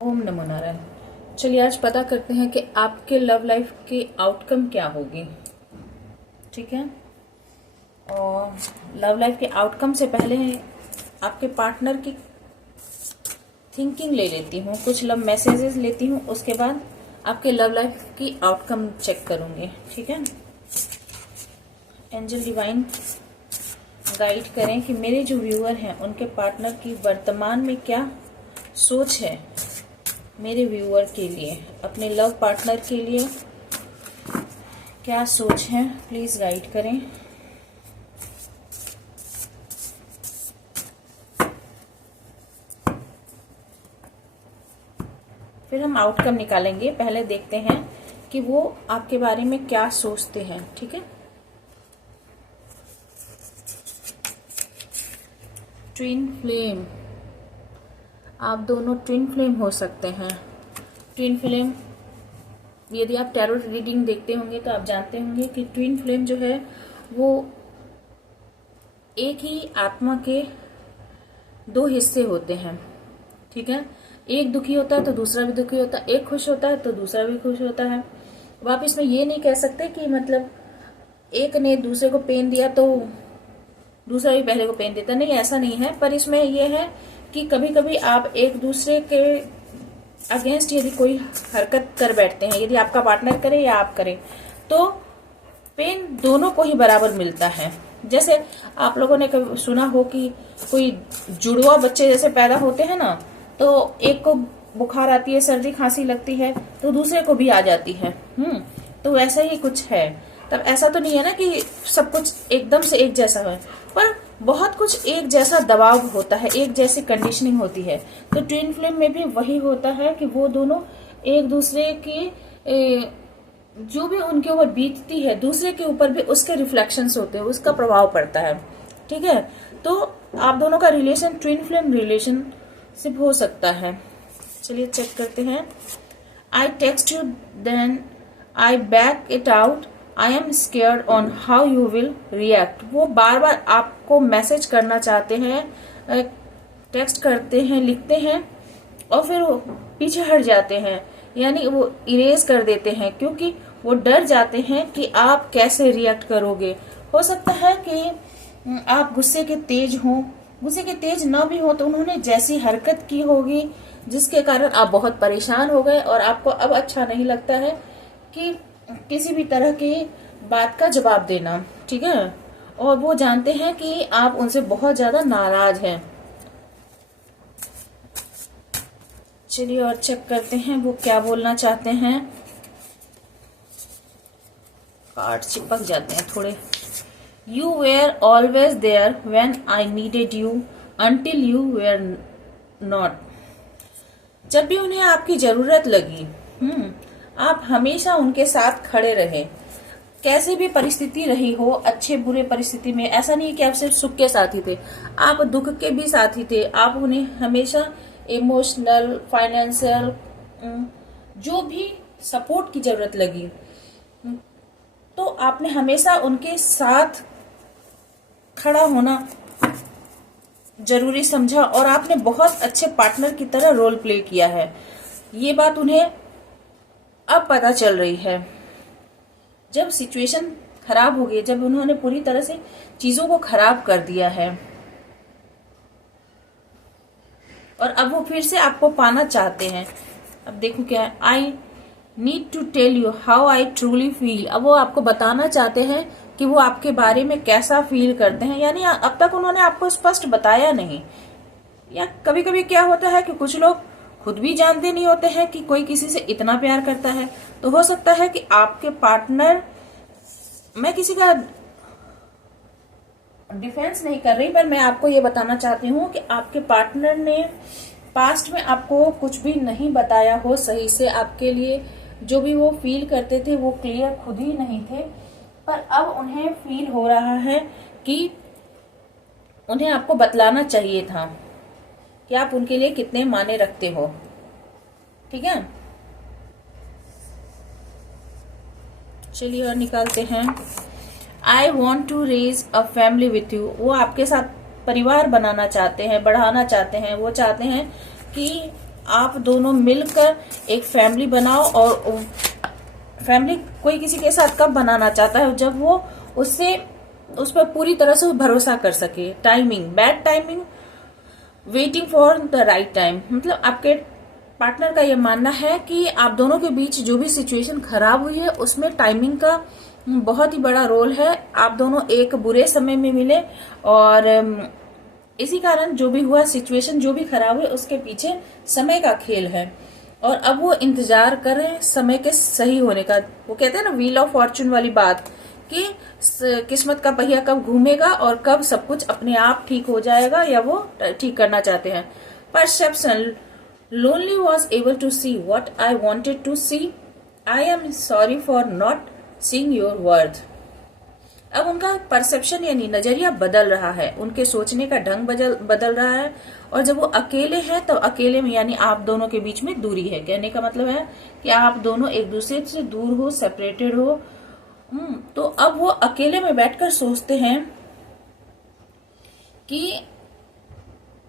ओम नमो नारायण। चलिए आज पता करते हैं कि आपके लव लाइफ की आउटकम क्या होगी। ठीक है, और लव लाइफ के आउटकम से पहले आपके पार्टनर की थिंकिंग ले लेती हूँ, कुछ लव मैसेजेस लेती हूँ, उसके बाद आपके लव लाइफ की आउटकम चेक करूँगी। ठीक है, एंजल डिवाइन गाइड करें कि मेरे जो व्यूअर हैं उनके पार्टनर की वर्तमान में क्या सोच है मेरे व्यूअर के लिए, अपने लव पार्टनर के लिए क्या सोच है, प्लीज गाइड करें। फिर हम आउटकम निकालेंगे, पहले देखते हैं कि वो आपके बारे में क्या सोचते हैं। ठीक है, ट्विन फ्लेम, आप दोनों ट्विन फ्लेम हो सकते हैं। ट्विन फ्लेम, यदि आप टैरो रीडिंग देखते होंगे तो आप जानते होंगे कि ट्विन फ्लेम जो है वो एक ही आत्मा के दो हिस्से होते हैं। ठीक है, एक दुखी होता है तो दूसरा भी दुखी होता है, एक खुश होता है तो दूसरा भी खुश होता है। अब आप इसमें ये नहीं कह सकते कि मतलब एक ने दूसरे को पेन दिया तो दूसरा भी पहले को पेन देता, नहीं, ऐसा नहीं है। पर इसमें यह है कि कभी कभी आप एक दूसरे के अगेंस्ट यदि कोई हरकत कर बैठते हैं, यदि आपका पार्टनर करे या आप करें, तो पेन दोनों को ही बराबर मिलता है। जैसे आप लोगों ने कभी सुना हो कि कोई जुड़वा बच्चे जैसे पैदा होते हैं ना, तो एक को बुखार आती है, सर्दी खांसी लगती है, तो दूसरे को भी आ जाती है। तो वैसा ही कुछ है। तब ऐसा तो नहीं है ना कि सब कुछ एकदम से एक जैसा है, पर बहुत कुछ एक जैसा दबाव होता है, एक जैसी कंडीशनिंग होती है। तो ट्विन फ्लेम में भी वही होता है कि वो दोनों एक दूसरे की जो भी उनके ऊपर बीतती है, दूसरे के ऊपर भी उसके रिफ्लेक्शंस होते हैं, उसका प्रभाव पड़ता है। ठीक है, तो आप दोनों का रिलेशन ट्विन फ्लेम रिलेशनशिप हो सकता है। चलिए चेक करते हैं। I text you then I back it out, I am scared on how you will react. वो बार बार आपको मैसेज करना चाहते हैं, टेक्स्ट करते हैं, लिखते हैं और फिर वो पीछे हट जाते हैं, यानी वो इरेज कर देते हैं, क्योंकि वो डर जाते हैं कि आप कैसे रिएक्ट करोगे। हो सकता है कि आप गुस्से के तेज हो, गुस्से के तेज ना भी हो तो उन्होंने जैसी हरकत की होगी जिसके कारण आप बहुत परेशान हो गए और आपको अब अच्छा नहीं लगता है कि किसी भी तरह की बात का जवाब देना। ठीक है, और वो जानते हैं कि आप उनसे बहुत ज्यादा नाराज हैं। चलिए और चेक करते हैं वो क्या बोलना चाहते हैं। कार्ड चिपक जाते हैं थोड़े। You were always there when I needed you until you were not. जब भी उन्हें आपकी जरूरत लगी, आप हमेशा उनके साथ खड़े रहे, कैसी भी परिस्थिति रही हो, अच्छे बुरे परिस्थिति में। ऐसा नहीं कि आप सिर्फ सुख के साथ ही थे, आप दुख के भी साथ ही थे। आप उन्हें हमेशा इमोशनल, फाइनेंशियल, जो भी सपोर्ट की जरूरत लगी तो आपने हमेशा उनके साथ खड़ा होना जरूरी समझा और आपने बहुत अच्छे पार्टनर की तरह रोल प्ले किया है। ये बात उन्हें अब पता चल रही है। जब सिचुएशन खराब हो गई, जब उन्होंने पूरी तरह से चीजों को खराब कर दिया है और अब वो फिर से आपको पाना चाहते हैं। अब देखो क्या है, I need to tell you how I truly feel. अब वो आपको बताना चाहते हैं कि वो आपके बारे में कैसा फील करते हैं, यानी अब तक उन्होंने आपको स्पष्ट बताया नहीं। या कभी कभी क्या होता है कि कुछ लोग खुद भी जानते नहीं होते हैं कि कोई किसी से इतना प्यार करता है। तो हो सकता है कि आपके पार्टनर, मैं किसी का डिफेंस नहीं कर रही, पर मैं आपको ये बताना चाहती हूँ कि आपके पार्टनर ने पास्ट में आपको कुछ भी नहीं बताया हो सही से। आपके लिए जो भी वो फील करते थे वो क्लियर खुद ही नहीं थे, पर अब उन्हें फील हो रहा है कि उन्हें आपको बतलाना चाहिए था कि आप उनके लिए कितने माने रखते हो। ठीक है, चलिए और निकालते हैं। I want to raise a family with you. वो आपके साथ परिवार बनाना चाहते हैं, बढ़ाना चाहते हैं। वो चाहते हैं कि आप दोनों मिलकर एक फैमिली बनाओ। और फैमिली कोई किसी के साथ कब बनाना चाहता है, जब वो उससे उस पर पूरी तरह से भरोसा कर सके। Timing, bad timing, waiting for the right time, मतलब आपके पार्टनर का ये मानना है कि आप दोनों के बीच जो भी सिचुएशन खराब हुई है उसमें टाइमिंग का बहुत ही बड़ा रोल है। आप दोनों एक बुरे समय में मिले और इसी कारण जो भी हुआ, सिचुएशन जो भी खराब हुई, उसके पीछे समय का खेल है। और अब वो इंतजार कर रहे हैं समय के सही होने का। वो कहते हैं ना व्हील ऑफ फॉर्चून वाली बात, कि किस्मत का पहिया कब घूमेगा और कब सब कुछ अपने आप ठीक हो जाएगा, या वो ठीक करना चाहते हैं। Perception, lonely was able to see what I wanted to see, I am sorry for not seeing your worth. अब उनका परसेप्शन यानी नजरिया बदल रहा है, उनके सोचने का ढंग बदल रहा है। और जब वो अकेले हैं तो अकेले में यानी आप दोनों के बीच में दूरी है। कहने का मतलब है कि आप दोनों एक दूसरे से दूर हो, सेपरेटेड हो। तो अब वो अकेले में बैठकर सोचते हैं कि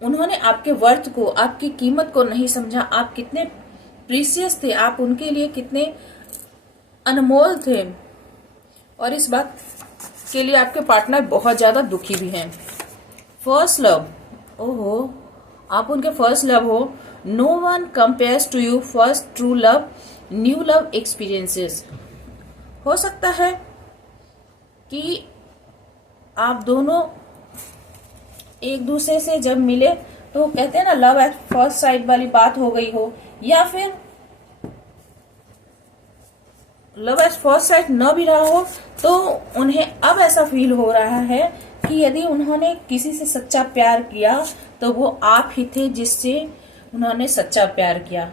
उन्होंने आपके वर्थ को, आपकी कीमत को नहीं समझा। आप कितने प्रीसियस थे, आप उनके लिए कितने अनमोल थे। और इस बात के लिए आपके पार्टनर बहुत ज्यादा दुखी भी हैं। फर्स्ट लव, ओहो, आप उनके फर्स्ट लव हो। No one compares to you first true love, new love experiences. हो सकता है कि आप दोनों एक दूसरे से जब मिले तो कहते हैं ना लव एट फर्स्ट साइट वाली बात हो गई हो, या फिर लव एट फर्स्ट साइट न भी रहा हो तो उन्हें अब ऐसा फील हो रहा है कि यदि उन्होंने किसी से सच्चा प्यार किया तो वो आप ही थे जिससे उन्होंने सच्चा प्यार किया।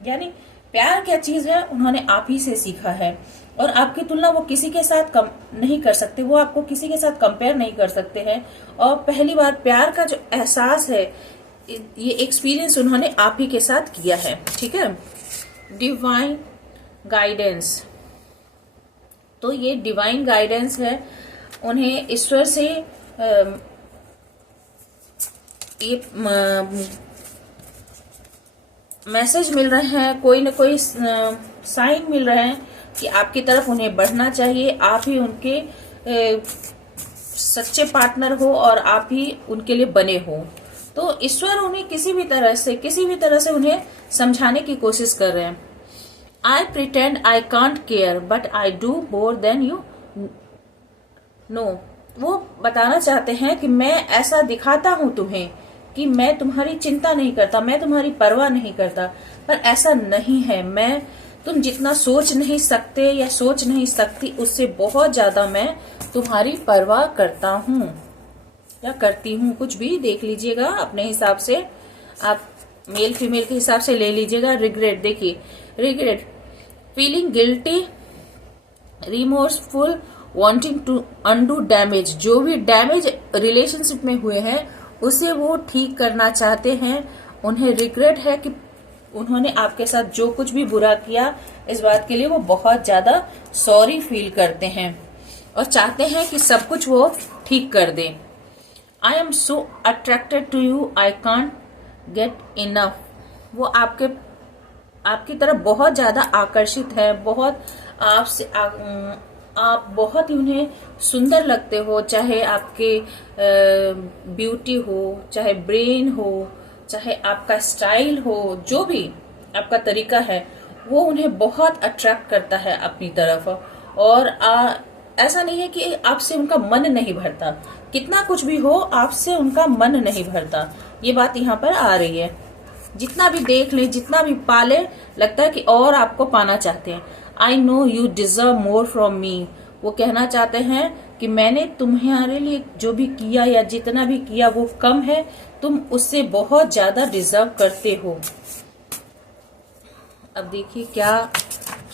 यानी प्यार क्या चीज है उन्होंने आप ही से सीखा है। और आपकी तुलना वो किसी के साथ कम नहीं कर सकते, वो आपको किसी के साथ कंपेयर नहीं कर सकते हैं। और पहली बार प्यार का जो एहसास है, ये एक्सपीरियंस उन्होंने आप ही के साथ किया है। ठीक है। डिवाइन गाइडेंस, तो ये डिवाइन गाइडेंस है, उन्हें ईश्वर से ये मैसेज मिल रहे हैं, कोई न कोई साइन मिल रहे हैं कि आपकी तरफ उन्हें बढ़ना चाहिए। आप ही उनके सच्चे पार्टनर हो और आप ही उनके लिए बने हो। तो ईश्वर उन्हें किसी भी तरह से उन्हें समझाने की कोशिश कर रहे हैं। आई pretend I can't care but I do more than you know. वो बताना चाहते हैं कि मैं ऐसा दिखाता हूं तुम्हें कि मैं तुम्हारी चिंता नहीं करता, मैं तुम्हारी परवाह नहीं करता, पर ऐसा नहीं है। मैं तुम जितना सोच नहीं सकते या सोच नहीं सकती उससे बहुत ज्यादा मैं तुम्हारी परवाह करता हूँ या करती हूँ। कुछ भी देख लीजिएगा अपने हिसाब से, आप मेल फीमेल के हिसाब से ले लीजिएगा। रिग्रेट, देखिए regret, feeling guilty, remorseful, wanting to undo damage. जो भी डैमेज रिलेशनशिप में हुए हैं उसे वो ठीक करना चाहते हैं। उन्हें रिग्रेट है कि उन्होंने आपके साथ जो कुछ भी बुरा किया, इस बात के लिए वो बहुत ज्यादा सॉरी फील करते हैं और चाहते हैं कि सब कुछ वो ठीक कर दे। I am so attracted to you I can't get enough. वो आपकी तरफ बहुत ज्यादा आकर्षित है, बहुत आपसे आप बहुत ही उन्हें सुंदर लगते हो, चाहे आपके ब्यूटी हो, चाहे ब्रेन हो, चाहे आपका स्टाइल हो, जो भी आपका तरीका है वो उन्हें बहुत अट्रैक्ट करता है अपनी तरफ। और ऐसा नहीं है कि आपसे उनका मन नहीं भरता, कितना कुछ भी हो आपसे उनका मन नहीं भरता, ये बात यहाँ पर आ रही है। जितना भी देख ले, जितना भी पाले, लगता है कि और आपको पाना चाहते हैं। I know you deserve more from me. वो कहना चाहते हैं कि मैंने तुम्हारे लिए जो भी किया या जितना भी किया वो कम है, तुम उससे बहुत ज्यादा डिजर्व करते हो। अब देखिए क्या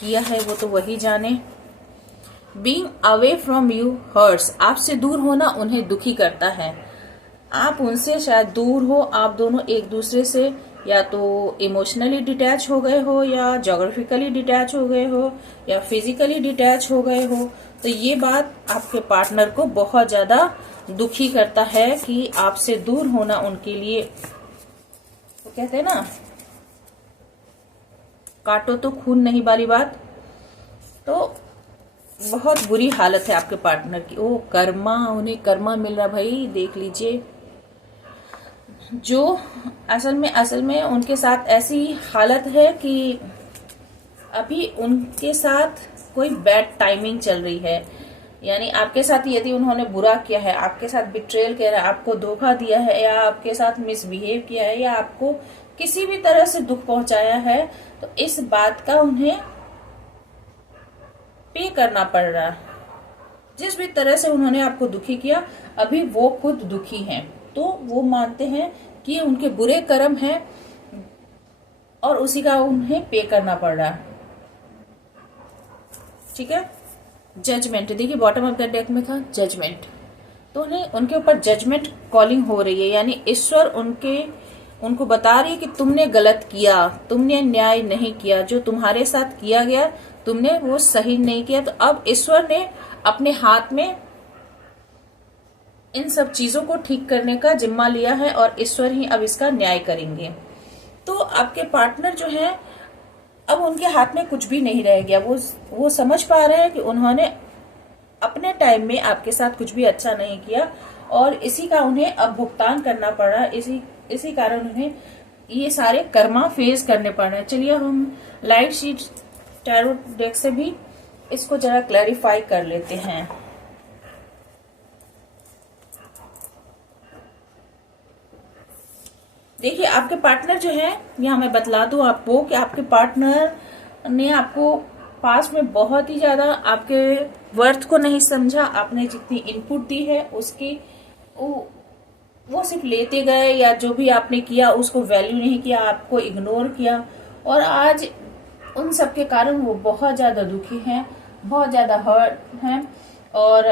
किया है वो तो वही जाने। Being away from you hurts. आपसे दूर होना उन्हें दुखी करता है। आप उनसे शायद दूर हो, आप दोनों एक दूसरे से या तो इमोशनली डिटैच हो गए हो, या जोग्राफिकली डिटैच हो गए हो, या फिजिकली डिटैच हो गए हो। तो ये बात आपके पार्टनर को बहुत ज्यादा दुखी करता है कि आपसे दूर होना उनके लिए, वो कहते हैं ना काटो तो खून नहीं वाली बात। तो बहुत बुरी हालत है आपके पार्टनर की। ओ कर्मा, उन्हें कर्मा मिल रहा भाई, देख लीजिए। जो असल में उनके साथ ऐसी हालत है कि अभी उनके साथ कोई बैड टाइमिंग चल रही है। यानी आपके साथ यदि उन्होंने बुरा किया है, आपके साथ बिट्रेल किया है, आपको धोखा दिया है, या आपके साथ मिसबिहेव किया है, या आपको किसी भी तरह से दुख पहुंचाया है, तो इस बात का उन्हें पे करना पड़ रहा है। जिस भी तरह से उन्होंने आपको दुखी किया, अभी वो खुद दुखी हैं, तो वो मानते हैं कि उनके बुरे कर्म हैं और उसी का उन्हें पे करना पड़ रहा है। ठीक है। जजमेंट देखिए, बॉटम ऑफ द डेक में था जजमेंट, तो उन्हें उनके ऊपर जजमेंट कॉलिंग हो रही है। यानी ईश्वर उनको बता रही है कि तुमने गलत किया, तुमने न्याय नहीं किया, जो तुम्हारे साथ किया गया तुमने वो सही नहीं किया। तो अब ईश्वर ने अपने हाथ में इन सब चीजों को ठीक करने का जिम्मा लिया है और ईश्वर ही अब इसका न्याय करेंगे। तो आपके पार्टनर जो है, अब उनके हाथ में कुछ भी नहीं रह गया। वो समझ पा रहे हैं कि उन्होंने अपने टाइम में आपके साथ कुछ भी अच्छा नहीं किया और इसी का उन्हें अब भुगतान करना पड़ रहा है। इसी कारण उन्हें ये सारे कर्मा फेस करने पड़ रहे हैं। चलिए हम लाइट शीट टैरो डेक से भी इसको जरा क्लैरिफाई कर लेते हैं। देखिए, आपके पार्टनर जो है, यहाँ मैं बतला दूं आपको कि आपके पार्टनर ने आपको पास में बहुत ही ज्यादा आपके वर्थ को नहीं समझा। आपने जितनी इनपुट दी है उसकी वो सिर्फ लेते गए, या जो भी आपने किया उसको वैल्यू नहीं किया, आपको इग्नोर किया। और आज उन सब के कारण वो बहुत ज्यादा दुखी हैं, बहुत ज्यादा हर्ट हैं, और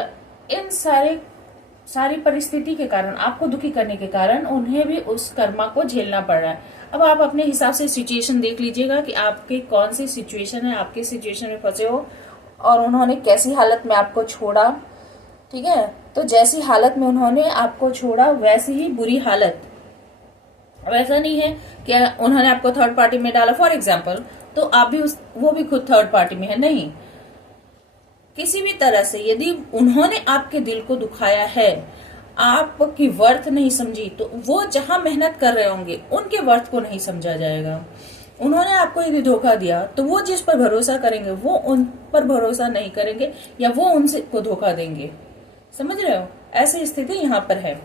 इन सारी परिस्थिति के कारण, आपको दुखी करने के कारण उन्हें भी उस कर्मा को झेलना पड़ रहा है। अब आप अपने हिसाब से सिचुएशन देख लीजिएगा कि आपकी कौन सी सिचुएशन है, आपके सिचुएशन में फंसे हो और उन्होंने कैसी हालत में आपको छोड़ा। ठीक है, तो जैसी हालत में उन्होंने आपको छोड़ा वैसी ही बुरी हालत। वैसा नहीं है कि उन्होंने आपको थर्ड पार्टी में डाला फॉर एग्जाम्पल, तो आप भी वो भी खुद थर्ड पार्टी में है, नहीं। किसी भी तरह से यदि उन्होंने आपके दिल को दुखाया है, आपकी वर्थ नहीं समझी, तो वो जहां मेहनत कर रहे होंगे उनके वर्थ को नहीं समझा जाएगा। उन्होंने आपको यदि धोखा दिया तो वो जिस पर भरोसा करेंगे वो उन पर भरोसा नहीं करेंगे, या वो उनसे को धोखा देंगे। समझ रहे हो, ऐसी स्थिति यहाँ पर है,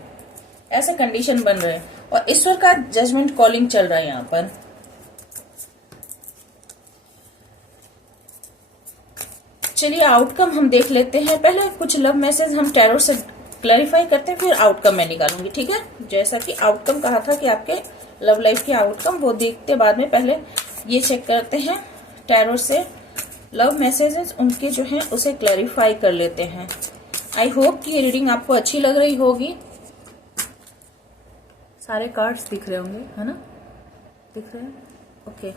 ऐसे कंडीशन बन रहे हैं और ईश्वर का जजमेंट कॉलिंग चल रहा है यहाँ पर। चलिए आउटकम हम देख लेते हैं। पहले कुछ लव मैसेज हम टैरो से क्लैरिफाई करते हैं, फिर आउटकम मैं निकालूंगी। ठीक है, जैसा कि आउटकम कहा था कि आपके लव लाइफ की आउटकम वो देखते बाद में पहले ये चेक करते हैं टैरो से लव मैसेजेस उनके जो हैं उसे क्लैरिफाई कर लेते हैं। आई होप कि ये रीडिंग आपको अच्छी लग रही होगी। सारे कार्ड्स दिख रहे होंगे, है ना, दिख रहे हैं? ओके,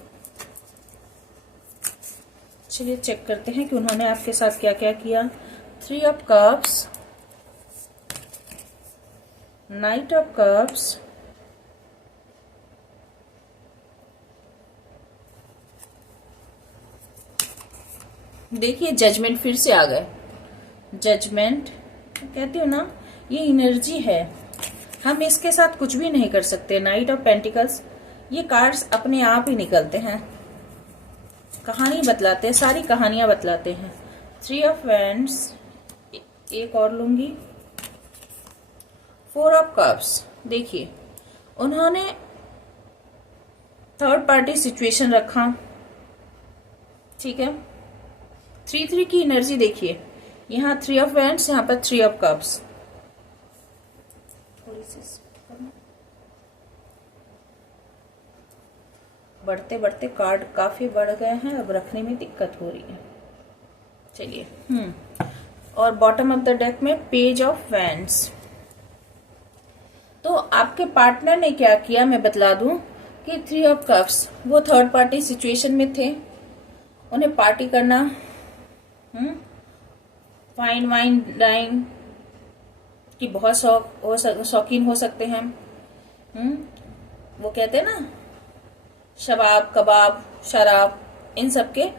चलिए चेक करते हैं कि उन्होंने आपके साथ क्या क्या किया। 3 of cups, night of cups, देखिए जजमेंट फिर से आ गए। जजमेंट कहती हूँ ना, ये एनर्जी है, हम इसके साथ कुछ भी नहीं कर सकते। नाइट ऑफ पेंटिकल्स, ये कार्ड्स अपने आप ही निकलते हैं, कहानी बतलाते हैं, सारी कहानियां बतलाते हैं। 3 ऑफ वैंड्स, एक और लूंगी। 4 ऑफ कप्स, देखिए उन्होंने थर्ड पार्टी सिचुएशन रखा। ठीक है, 3-3 की एनर्जी देखिए, यहाँ 3 ऑफ वैंड्स, यहाँ पर 3 ऑफ कप्स। बढ़ते बढ़ते कार्ड काफी बढ़ गए हैं, अब रखने में दिक्कत हो रही है। चलिए और बॉटम ऑफ द डेक में पेज ऑफ वैंड्स। तो आपके पार्टनर ने क्या किया मैं बतला दूं कि 3 ऑफ कप्स, वो थर्ड पार्टी सिचुएशन में थे, उन्हें पार्टी करना, फाइन वाइन डाइन की बहुत शौकीन हो सकते हैं। वो कहते हैं ना, शबाब कबाब शराब, इन सब के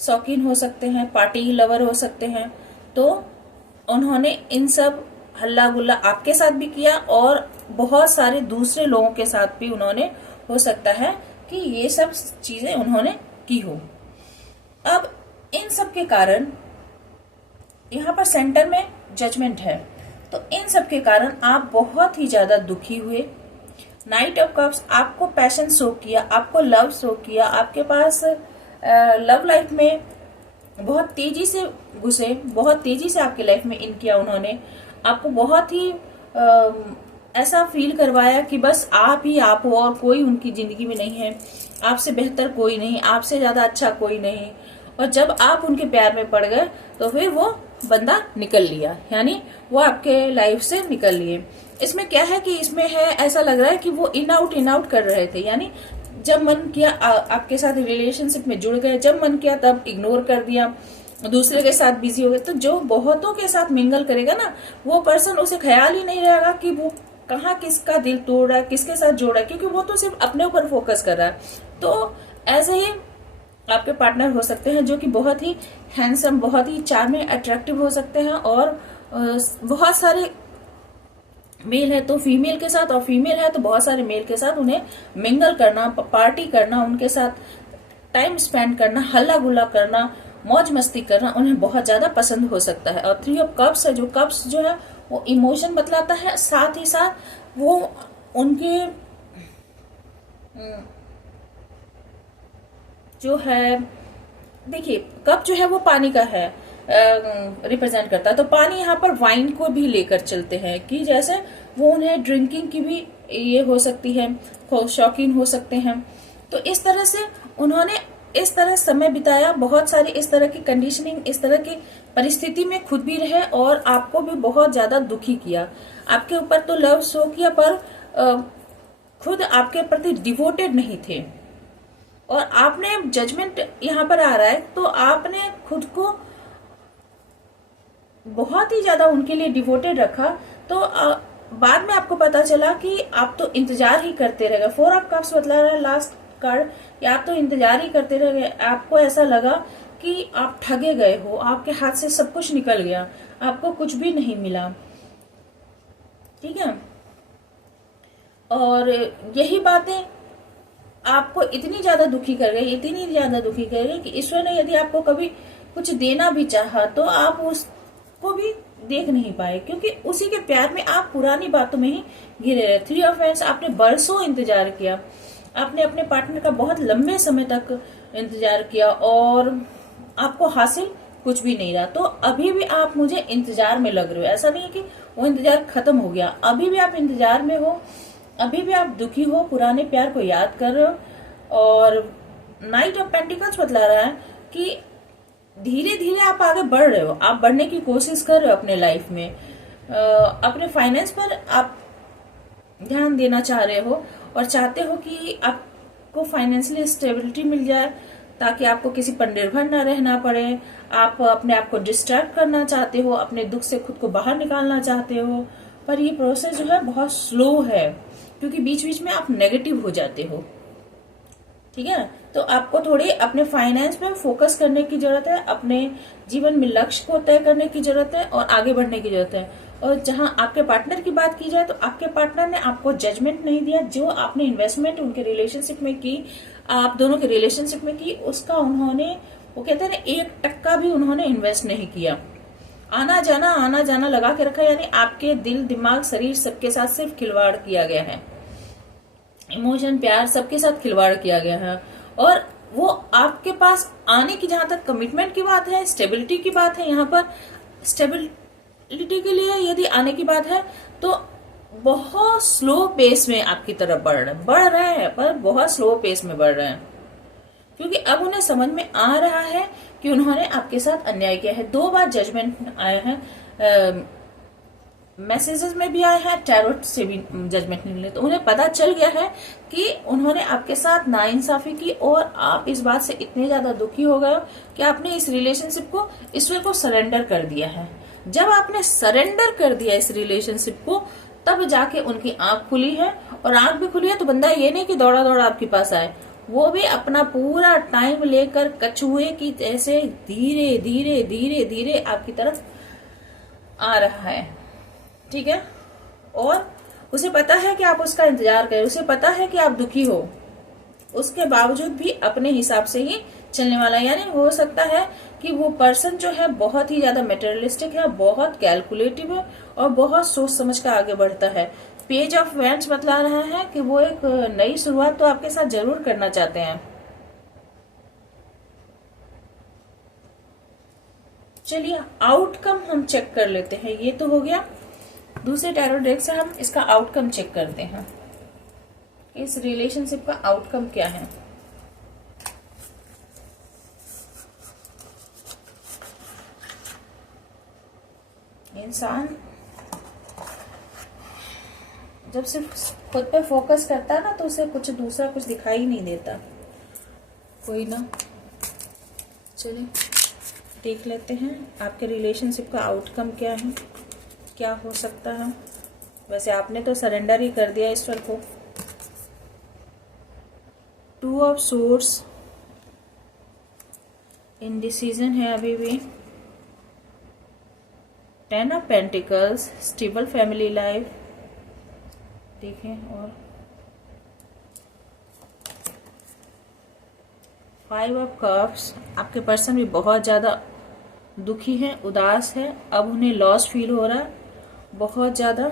शौकीन हो सकते हैं, पार्टी लवर हो सकते हैं। तो उन्होंने इन सब हल्ला गुल्ला आपके साथ भी किया और बहुत सारे दूसरे लोगों के साथ भी उन्होंने, हो सकता है कि ये सब चीजें उन्होंने की हो। अब इन सब के कारण यहाँ पर सेंटर में जजमेंट है, तो इन सब के कारण आप बहुत ही ज्यादा दुखी हुए। नाइट ऑफ कप्स आपको पैशन शो किया, आपको लव शो किया, आपके पास लव लाइफ में बहुत तेजी से घुसे, बहुत तेजी से आपकी लाइफ में इन किया उन्होंने। आपको बहुत ही ऐसा फील करवाया कि बस आप ही आप हो और कोई उनकी जिंदगी में नहीं है, आपसे बेहतर कोई नहीं, आपसे ज्यादा अच्छा कोई नहीं। और जब आप उनके प्यार में पड़ गए तो फिर वो बंदा निकल लिया, यानी वो आपके लाइफ से निकल लिए। इसमें क्या है कि इसमें है, ऐसा लग रहा है कि वो इन आउट कर रहे थे, यानी जब मन किया आपके साथ रिलेशनशिप में जुड़ गए, जब मन किया तब इग्नोर कर दिया, दूसरे के साथ बिजी हो गए। तो जो बहुतों के साथ मिंगल करेगा ना, वो पर्सन, उसे ख्याल ही नहीं रहेगा कि वो कहाँ किसका दिल तोड़ रहा है, किसके साथ जोड़ रहा है, क्योंकि वो तो सिर्फ अपने ऊपर फोकस कर रहा है। तो ऐसे ही आपके पार्टनर हो सकते हैं जो कि बहुत ही हैंडसम, बहुत ही चार्मिंग, अट्रैक्टिव हो सकते हैं, और बहुत सारे मेल है तो फीमेल के साथ, और फीमेल है तो बहुत सारे मेल के साथ उन्हें मिंगल करना, पार्टी करना, उनके साथ टाइम स्पेंड करना, हल्ला गुल्ला करना, मौज मस्ती करना उन्हें बहुत ज्यादा पसंद हो सकता है। और 3 ऑफ कप्स है, जो कप्स जो है वो इमोशन बतलाता है, साथ ही साथ वो उनके जो है, देखिए कप जो है वो पानी का है, रिप्रेजेंट करता है। तो पानी यहाँ पर वाइन को भी लेकर चलते हैं कि जैसे वो उन्हें ड्रिंकिंग की भी ये हो सकती है, शौकीन हो सकते हैं। तो इस तरह से उन्होंने इस तरह समय बिताया, बहुत सारी इस तरह की कंडीशनिंग, इस तरह की परिस्थिति में खुद भी रहे और आपको भी बहुत ज्यादा दुखी किया। आपके ऊपर तो लव शो किया पर खुद आपके प्रति डिवोटेड नहीं थे, और आपने जजमेंट यहाँ पर आ रहा है तो आपने खुद को बहुत ही ज्यादा उनके लिए डिवोटेड रखा। तो बाद में आपको पता चला कि आप तो इंतजार ही करते रह गए। 4 ऑफ कप्स बतला रहा है लास्ट कार्ड, कि आप तो इंतजार ही करते रह गए। आपको ऐसा लगा कि आप ठगे गए हो, आपके हाथ से सब कुछ निकल गया, आपको कुछ भी नहीं मिला। ठीक है, और यही बातें आपको इतनी ज्यादा दुखी कर गई, इतनी ज्यादा दुखी कर गई कि ईश्वर ने यदि आपको कभी कुछ देना भी चाहा तो आप उसको भी देख नहीं पाए, क्योंकि उसी के प्यार में आप पुरानी बातों में ही घिरे रहे। 3 ऑफ वांड्स, आपने बरसों इंतजार किया, आपने अपने पार्टनर का बहुत लंबे समय तक इंतजार किया और आपको हासिल कुछ भी नहीं रहा। तो अभी भी आप मुझे इंतजार में लग रहे हो, ऐसा नहीं है कि वो इंतजार खत्म हो गया, अभी भी आप इंतजार में हो, अभी भी आप दुखी हो, पुराने प्यार को याद कर रहे हो। और नाइट ऑफ पेंटिकल्स बतला रहा है कि धीरे धीरे आप आगे बढ़ रहे हो, आप बढ़ने की कोशिश कर रहे हो अपने लाइफ में। अपने फाइनेंस पर आप ध्यान देना चाह रहे हो और चाहते हो कि आपको फाइनेंशियली स्टेबिलिटी मिल जाए, ताकि आपको किसी पर निर्भर न रहना पड़े। आप अपने आप को डिस्ट्रैक्ट करना चाहते हो, अपने दुख से खुद को बाहर निकालना चाहते हो, पर ये प्रोसेस जो है बहुत स्लो है, क्योंकि बीच बीच में आप नेगेटिव हो जाते हो। ठीक है, तो आपको थोड़ी अपने फाइनेंस में फोकस करने की जरूरत है, अपने जीवन में लक्ष्य को तय करने की जरूरत है और आगे बढ़ने की जरूरत है। और जहां आपके पार्टनर की बात की जाए तो आपके पार्टनर ने आपको जजमेंट नहीं दिया, जो आपने इन्वेस्टमेंट उनके रिलेशनशिप में की, आप दोनों के रिलेशनशिप में की, उसका उन्होंने, वो कहते हैं ना, 1% भी उन्होंने इन्वेस्ट नहीं किया। आना जाना लगा के रखा, यानी आपके दिल, दिमाग, शरीर सबके साथ सिर्फ खिलवाड़ किया गया है, इमोशन, प्यार सबके साथ खिलवाड़ किया गया है। और वो आपके पास आने की, जहां तक कमिटमेंट की बात है, स्टेबिलिटी की बात है, यहाँ पर स्टेबिलिटी के लिए यदि आने की बात है तो बहुत स्लो पेस में आपकी तरफ बढ़ रहे हैं, पर बहुत स्लो पेस में बढ़ रहे हैं, क्योंकि अब उन्हें समझ में आ रहा है कि उन्होंने आपके साथ अन्याय किया है। 2 बार जजमेंट आए हैं, मैसेजेस में भी आए हैं, टैरोट से भी जजमेंट नहीं मिले, तो उन्हें पता चल गया है कि उन्होंने आपके साथ नाइंसाफी की और आप इस बात से इतने ज्यादा दुखी हो गए कि आपने इस रिलेशनशिप को, ईश्वर को सरेंडर कर दिया है। जब आपने सरेंडर कर दिया इस रिलेशनशिप को, तब जाके उनकी आंख खुली है, और आंख भी खुली है तो बंदा ये नहीं कि दौड़ा दौड़ा आपके पास आए, वो भी अपना पूरा टाइम लेकर कछुए की जैसे धीरे धीरे धीरे धीरे आपकी तरफ आ रहा है, ठीक है। और उसे पता है कि आप उसका इंतजार करें, उसे पता है कि आप दुखी हो, उसके बावजूद भी अपने हिसाब से ही चलने वाला है। यानी हो सकता है कि वो पर्सन जो है बहुत ही ज्यादा मेटेरियलिस्टिक है, बहुत कैलकुलेटिव है और बहुत सोच समझ कर आगे बढ़ता है। पेज ऑफ वेंट्स बतला रहा है कि वो एक नई शुरुआत तो आपके साथ जरूर करना चाहते हैं। चलिए आउटकम हम चेक कर लेते हैं। ये तो हो गया, दूसरे टैरो डेक से हम इसका आउटकम चेक करते हैं, इस रिलेशनशिप का आउटकम क्या है। इंसान जब सिर्फ खुद पे फोकस करता है ना तो उसे कुछ दूसरा कुछ दिखाई नहीं देता। कोई ना, चलिए देख लेते हैं आपके रिलेशनशिप का आउटकम क्या है, क्या हो सकता है। वैसे आपने तो सरेंडर ही कर दिया ईश्वर को। 2 ऑफ सोर्ड्स, इनडिसीजन है अभी भी। 10 of pentacles, stable family life, ठीक है। और 5 ऑफ कप्स, आपके पर्सन भी बहुत ज्यादा दुखी है, उदास है, अब उन्हें लॉस फील हो रहा है बहुत ज्यादा।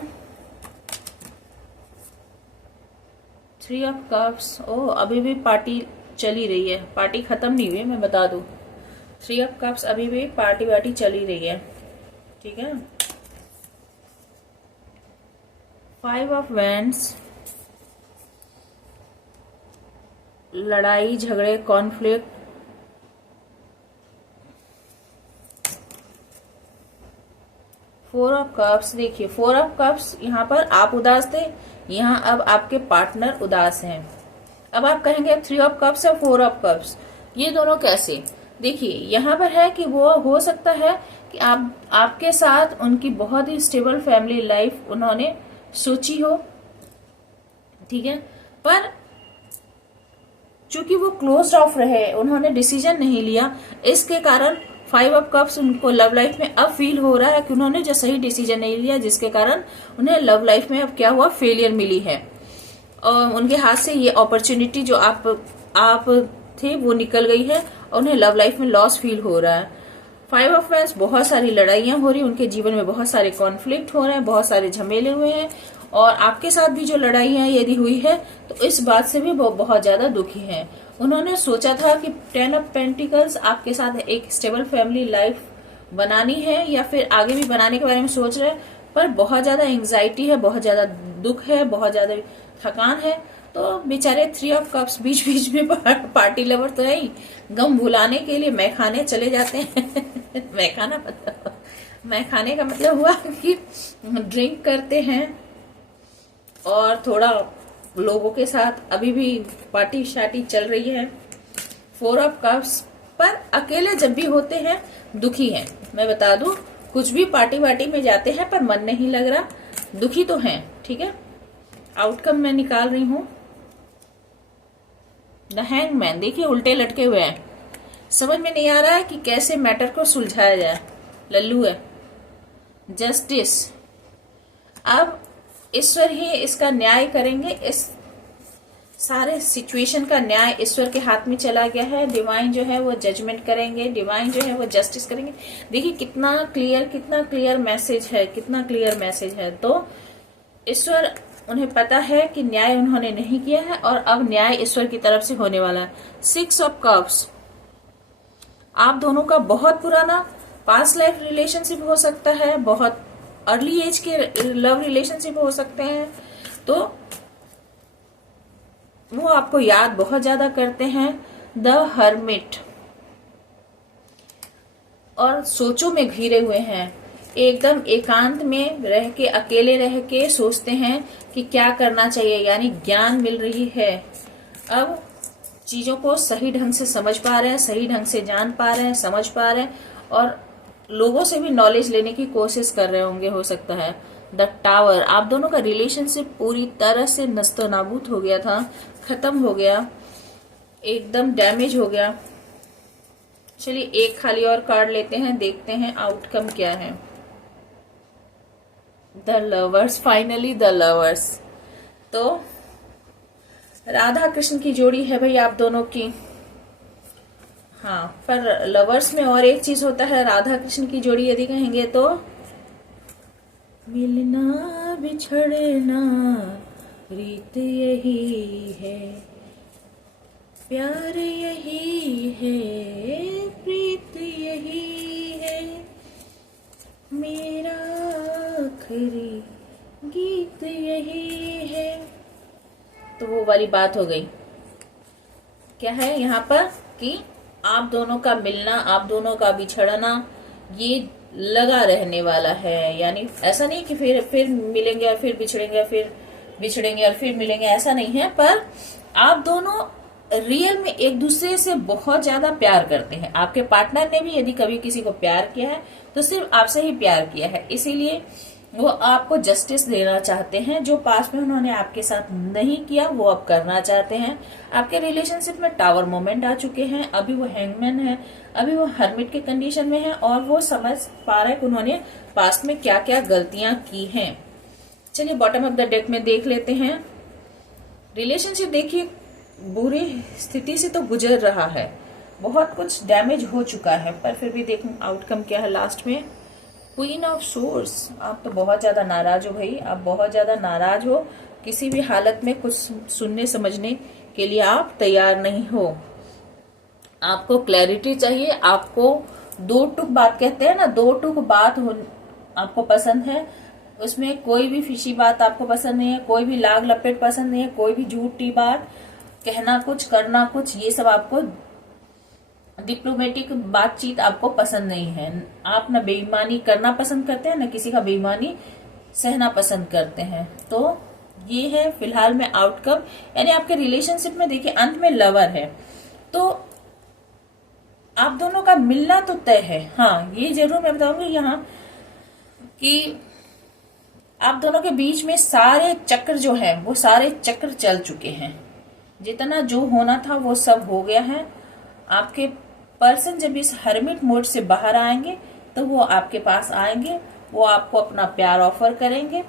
3 ऑफ कप्स, ओह अभी भी पार्टी चली रही है, पार्टी खत्म नहीं हुई है, मैं बता दूं। 3 ऑफ कप्स अभी भी पार्टी वार्टी चली रही है, ठीक है। 5 ऑफ वैंड्स, लड़ाई झगड़े कॉन्फ्लिक्ट। 4 ऑफ कप्स, देखिए 4 ऑफ कप्स, यहाँ पर आप उदास थे, यहाँ अब आपके पार्टनर उदास हैं। अब आप कहेंगे 3 ऑफ कप्स और 4 ऑफ कप्स ये दोनों कैसे। देखिए यहाँ पर है कि वो हो सकता है कि आपके साथ उनकी बहुत ही स्टेबल फैमिली लाइफ उन्होंने सोची हो, ठीक है, पर चूंकि वो क्लोज्ड ऑफ रहे, उन्होंने डिसीजन नहीं लिया, इसके कारण 5 ऑफ कप्स उनको लव लाइफ में अब फील हो रहा है कि उन्होंने जो सही डिसीजन नहीं लिया, जिसके कारण उन्हें लव लाइफ में अब क्या हुआ, फेलियर मिली है और उनके हाथ से ये अपॉर्चुनिटी जो आप थे वो निकल गई है और उन्हें लव लाइफ में लॉस फील हो रहा है। 5 ऑफ वैंड्स, बहुत सारी लड़ाइयां हो रही, उनके जीवन में बहुत सारे कॉन्फ्लिक्ट हो रहे हैं, बहुत सारे झमेले हुए हैं और आपके साथ भी जो लड़ाइयां यदि हुई है तो इस बात से भी वो बहुत ज्यादा दुखी हैं। उन्होंने सोचा था कि 10 ऑफ पेंटिकल्स आपके साथ एक स्टेबल फैमिली लाइफ बनानी है या फिर आगे भी बनाने के बारे में सोच रहे हैं, पर बहुत ज्यादा एंग्जाइटी है, बहुत ज्यादा दुख है, बहुत ज्यादा थकान है। तो बेचारे 3 ऑफ कप्स बीच बीच में पार्टी लवर तो नहीं, गम भुलाने के लिए मैखाने चले जाते हैं। मैखाने का मतलब हुआ कि ड्रिंक करते हैं और थोड़ा लोगों के साथ अभी भी पार्टी शार्टी चल रही है। 4 ऑफ कप्स, पर अकेले जब भी होते हैं दुखी हैं। मैं बता दूं, कुछ भी पार्टी वार्टी में जाते हैं पर मन नहीं लग रहा, दुखी तो हैं, ठीक है। आउटकम मैं निकाल रही हूं। द हैंगमैन, देखिए उल्टे लटके हुए हैं, समझ में नहीं आ रहा है कि कैसे मैटर को सुलझाया जाए, लल्लू है। जस्टिस, अब ईश्वर ही इसका न्याय करेंगे, इस सारे सिचुएशन का न्याय ईश्वर के हाथ में चला गया है। डिवाइन जो है वो जजमेंट करेंगे, डिवाइन जो है वो जस्टिस करेंगे। देखिए कितना क्लियर मैसेज है, कितना क्लियर मैसेज है। तो ईश्वर, उन्हें पता है कि न्याय उन्होंने नहीं किया है और अब न्याय ईश्वर की तरफ से होने वाला है। 6 ऑफ कप्स, आप दोनों का बहुत पुराना पास्ट लाइफ रिलेशनशिप हो सकता है, बहुत अर्ली एज के लव रिलेशनशिप हो सकते हैं। तो वो आपको याद बहुत ज्यादा करते हैं। द हर्मिट, और सोचों में घिरे हुए हैं, एकदम एकांत में रह के, अकेले रह के सोचते हैं कि क्या करना चाहिए, यानी ज्ञान मिल रही है। अब चीजों को सही ढंग से समझ पा रहे हैं, सही ढंग से जान पा रहे हैं, समझ पा रहे हैं और लोगों से भी नॉलेज लेने की कोशिश कर रहे होंगे, हो सकता है। द टावर, आप दोनों का रिलेशनशिप पूरी तरह से नस्तो नाबूद हो गया था, खत्म हो गया। एकदम डैमेज हो गया। चलिए एक खाली और कार्ड लेते हैं, देखते हैं आउटकम क्या है। The lovers, finally the lovers. तो राधा कृष्ण की जोड़ी है भाई आप दोनों की। हाँ, पर लवर्स में और एक चीज होता है, राधा कृष्ण की जोड़ी यदि कहेंगे तो मिलना बिछड़ना रीत यही है, प्यार यही है, प्रीत यही है, मेरा आखिरी गीत यही है। तो वो वाली बात हो गई। क्या है यहाँ पर कि आप दोनों का मिलना, आप दोनों का बिछड़ना ये लगा रहने वाला है। यानी ऐसा नहीं कि फिर मिलेंगे और फिर बिछड़ेंगे, फिर बिछड़ेंगे और फिर मिलेंगे, ऐसा नहीं है। पर आप दोनों रियल में एक दूसरे से बहुत ज्यादा प्यार करते हैं। आपके पार्टनर ने भी यदि कभी किसी को प्यार किया है तो सिर्फ आपसे ही प्यार किया है, इसीलिए वो आपको जस्टिस देना चाहते हैं। जो पास्ट में उन्होंने आपके साथ नहीं किया वो अब करना चाहते हैं। आपके रिलेशनशिप में टावर मोमेंट आ चुके हैं, अभी वो हैंगमैन है, अभी वो हर्मिट के कंडीशन में है और वो समझ पा रहा है कि उन्होंने पास्ट में क्या क्या गलतियां की हैं। चलिए बॉटम ऑफ द डेक में देख लेते हैं। रिलेशनशिप देखिए बुरी स्थिति से तो गुजर रहा है, बहुत कुछ डैमेज हो चुका है, पर फिर भी देखूं आउटकम क्या है लास्ट में। क्वीन ऑफ सोर्स, आप तो बहुत ज्यादा नाराज हो भाई, आप बहुत ज्यादा नाराज हो। किसी भी हालत में कुछ सुनने समझने के लिए आप तैयार नहीं हो। आपको क्लैरिटी चाहिए, आपको दो टुक बात कहते हैं ना, दो टुक बात हो आपको पसंद है। उसमें कोई भी फिशी बात आपको पसंद नहीं है, कोई भी लाग लपेट पसंद नहीं है, कोई भी झूठी बात, कहना कुछ करना कुछ, ये सब आपको डिप्लोमेटिक बातचीत आपको पसंद नहीं है। आप न बेईमानी करना पसंद करते हैं, न किसी का बेईमानी सहना पसंद करते हैं। तो ये है फिलहाल में आउटकम। यानी आपके रिलेशनशिप में देखिए अंत में लवर है, तो आप दोनों का मिलना तो तय है। हाँ, ये जरूर मैं बताऊंगी यहाँ कि आप दोनों के बीच में सारे चक्र जो है वो सारे चक्र चल चुके हैं। जितना जो होना था वो सब हो गया है। आपके पर्सन जब इस हर्मिट मोड से बाहर आएंगे तो वो आपके पास आएंगे, वो आपको अपना प्यार ऑफर करेंगे,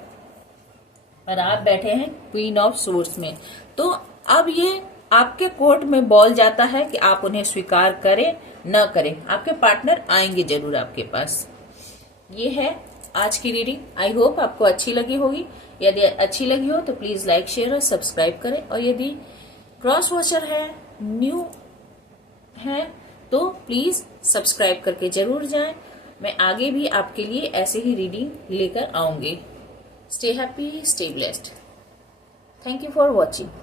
और आप बैठे हैं क्वीन ऑफ सोर्स में। तो अब ये आपके कोर्ट में बॉल जाता है कि आप उन्हें स्वीकार करें न करें, आपके पार्टनर आएंगे जरूर आपके पास। ये है आज की रीडिंग। आई होप आपको अच्छी लगी होगी। यदि अच्छी लगी हो तो प्लीज लाइक शेयर और सब्सक्राइब करें, और यदि क्रॉस वॉचर है, न्यू है, तो प्लीज सब्सक्राइब करके जरूर जाएं। मैं आगे भी आपके लिए ऐसे ही रीडिंग लेकर आऊंगी। Stay happy, stay blessed. Thank you for watching.